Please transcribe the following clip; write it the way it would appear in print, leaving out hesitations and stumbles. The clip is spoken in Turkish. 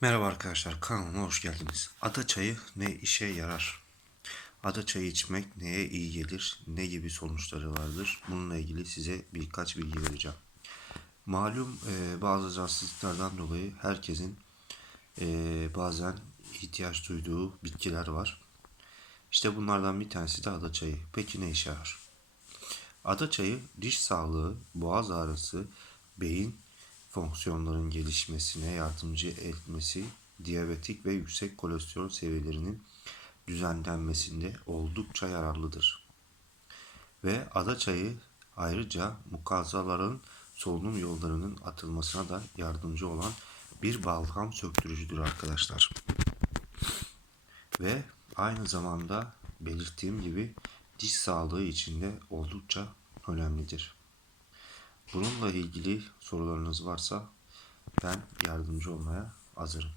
Merhaba arkadaşlar, kanalıma hoş geldiniz. Ada çayı ne işe yarar? Ada çayı içmek neye iyi gelir? Ne gibi sonuçları vardır? Bununla ilgili size birkaç bilgi vereceğim. Malum bazı rahatsızlıklardan dolayı herkesin bazen ihtiyaç duyduğu bitkiler var. İşte bunlardan bir tanesi de ada çayı. Peki ne işe yarar? Ada çayı diş sağlığı, boğaz ağrısı, beyin fonksiyonların gelişmesine yardımcı etmesi, diyabetik ve yüksek kolesterol seviyelerinin düzenlenmesinde oldukça yararlıdır. Ve ada çayı ayrıca mukazaların solunum yollarının atılmasına da yardımcı olan bir balgam söktürücüdür arkadaşlar. Ve aynı zamanda belirttiğim gibi diş sağlığı için de oldukça önemlidir. Bununla ilgili sorularınız varsa ben yardımcı olmaya hazırım.